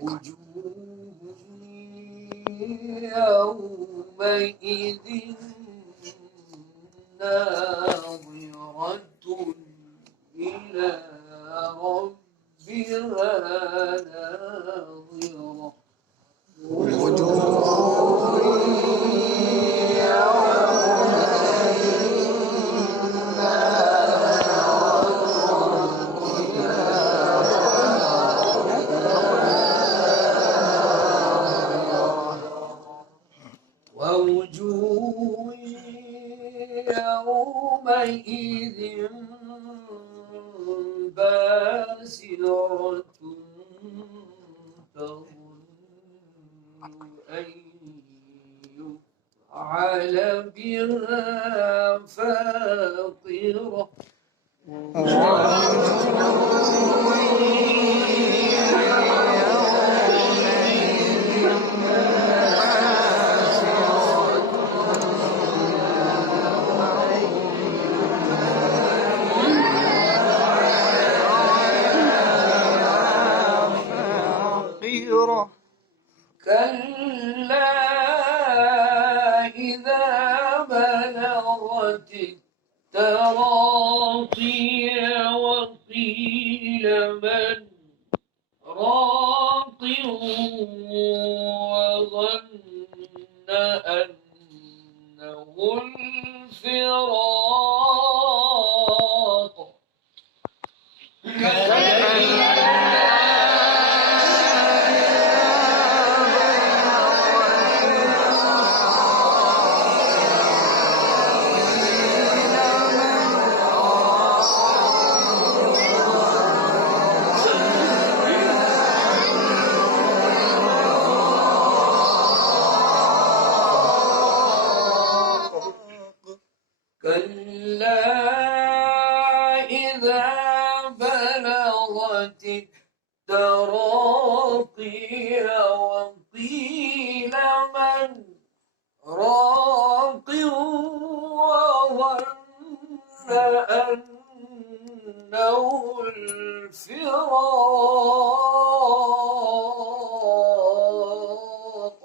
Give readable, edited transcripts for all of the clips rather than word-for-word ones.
وجوه يومئذ ناظرة إلى ربها ناظرة ووجوه يومئذ باسرة تظن أن يفعل بها فاقرة كلا إذا بلغت التراقي وقيل من راق وظن أنه الفراق كلا إذا بلغت التراقي وقيل من راق وظن أنه الفراق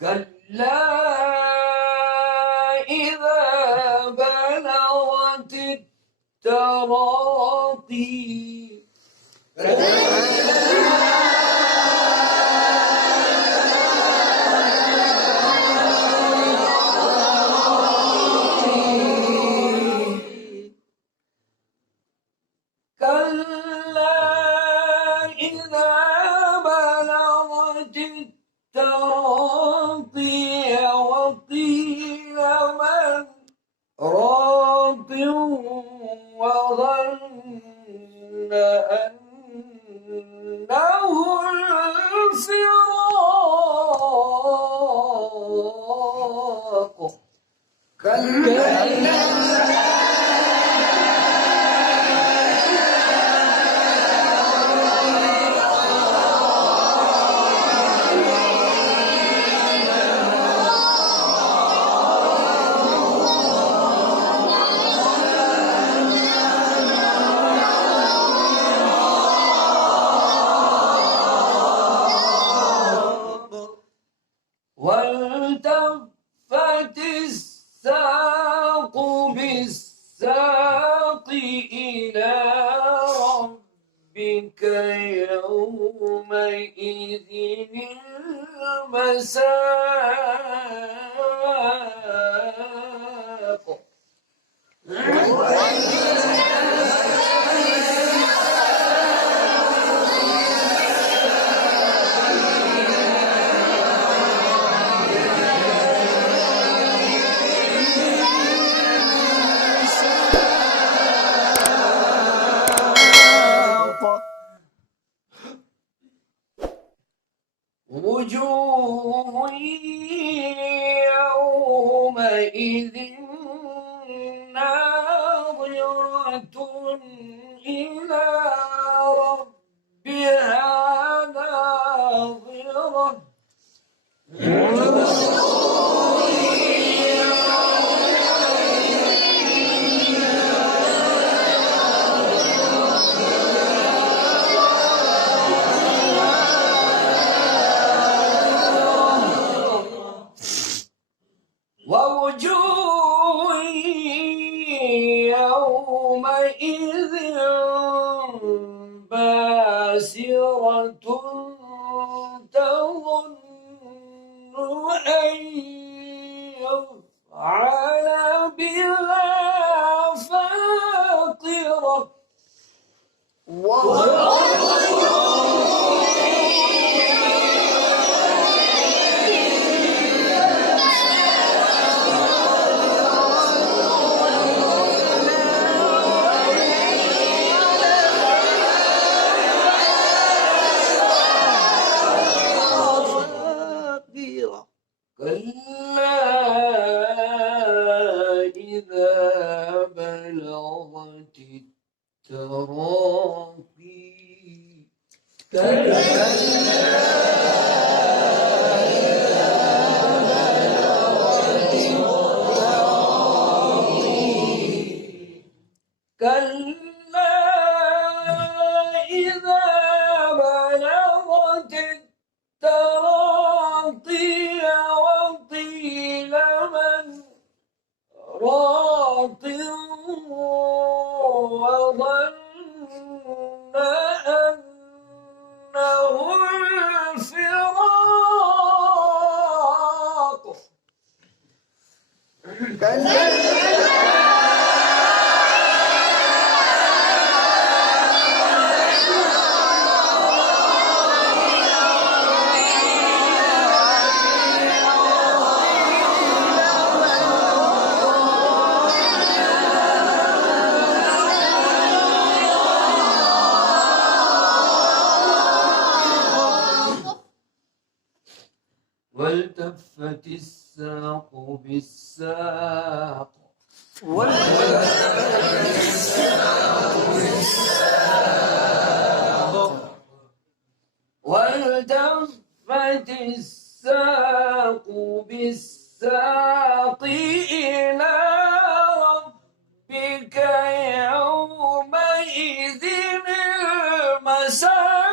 كلا إذا بلغت التراقي كلا إذا بلغت التراقي وقيل من راق وظن أنه الفراق كلا والتفت الساق بالساق إلى ربك يومئذ المساق وجوه يومئذ ناظرة إلى ربها ناظرة ووجوه يومئذ باسرة تظن أن يفعل بها فاقرة كلا إذا بلغت التراقي كلا إذا بلغت التراقي وقيل من راق وظن أنه الفراق والتفت الساق بالساق والتفت الساق بالساق إلى ربك يومئذ المساق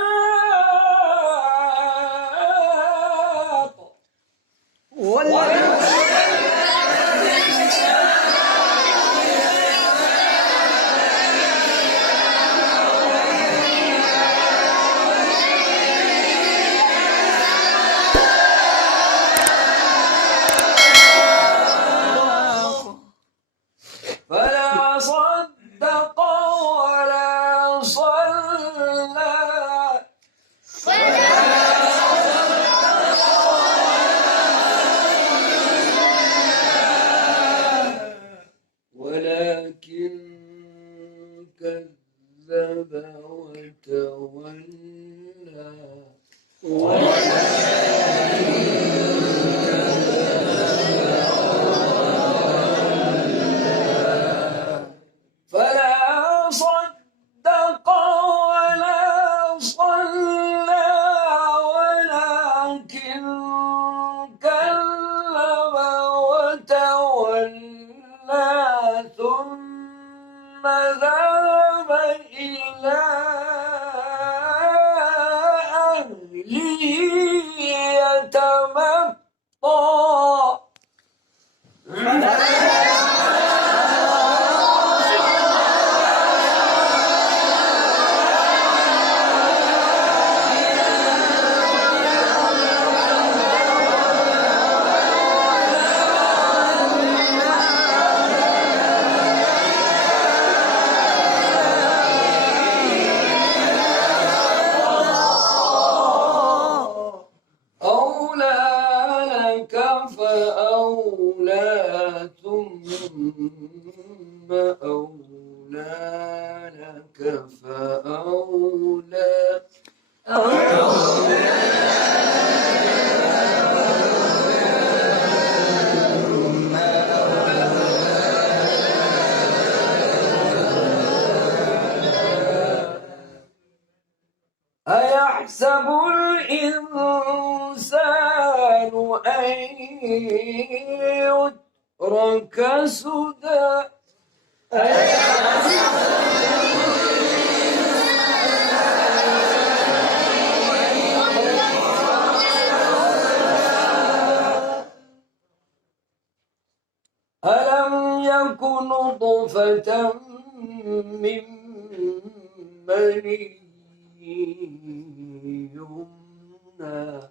فلا صدق ولا صلى أيحسب الإنسان أن يترك سدى ألم يكن نطفة من مني يمنى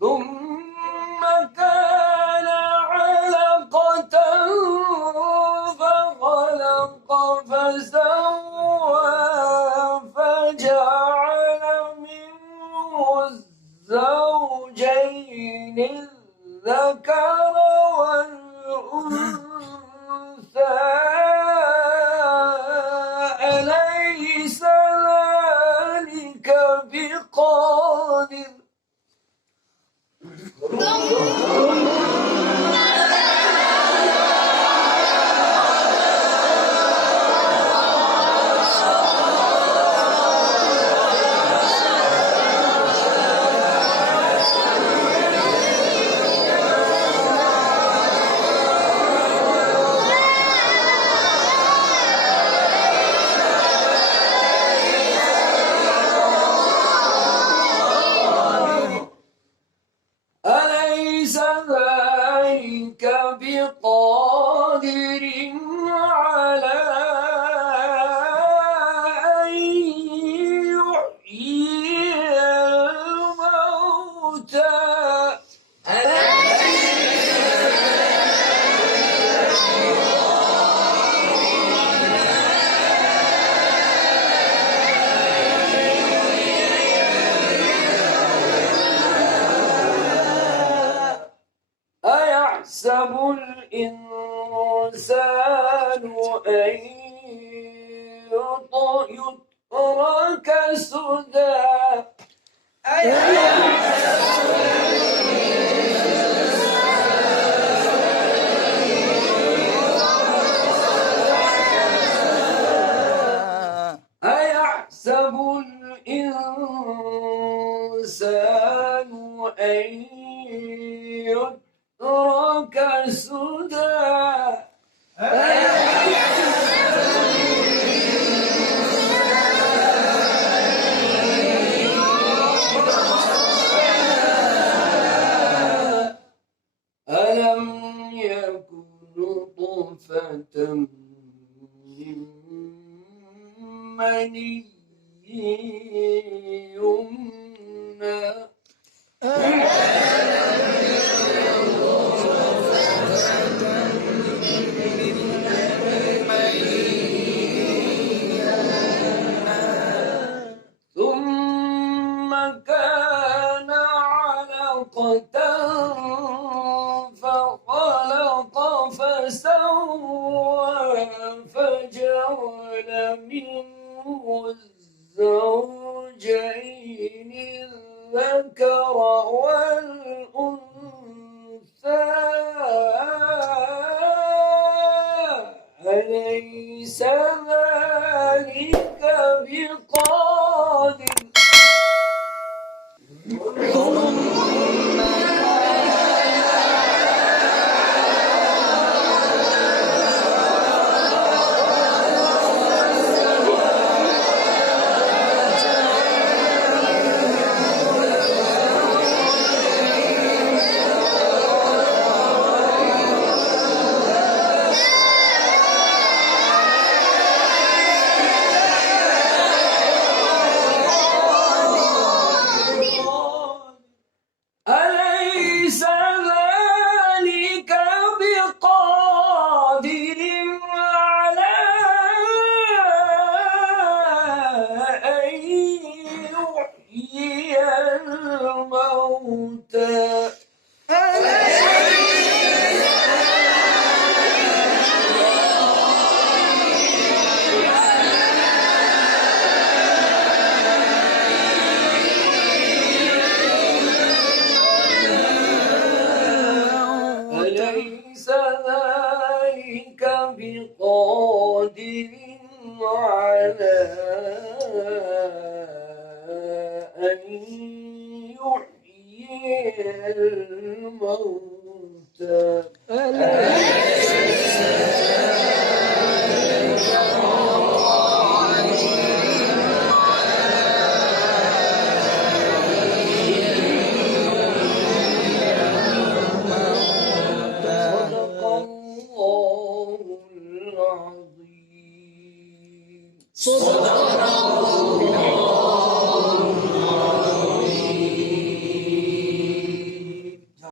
ثم كان علقة فخلق فسوى فجعل منه الزوجين الذكر والأنثى أليس ذلك بقادر أليس ذلك بقادر على أن يحيي الموتى أيحسب الإنسان أن يترك سدى أيحسب الإنسان أن يترك سدى ألم يكن نطفة من مني يمنى ثم كان علقة فخلق فسوى فجعل منه الزوجين الذكر والأنثى بقادر على أن يحيي الموتى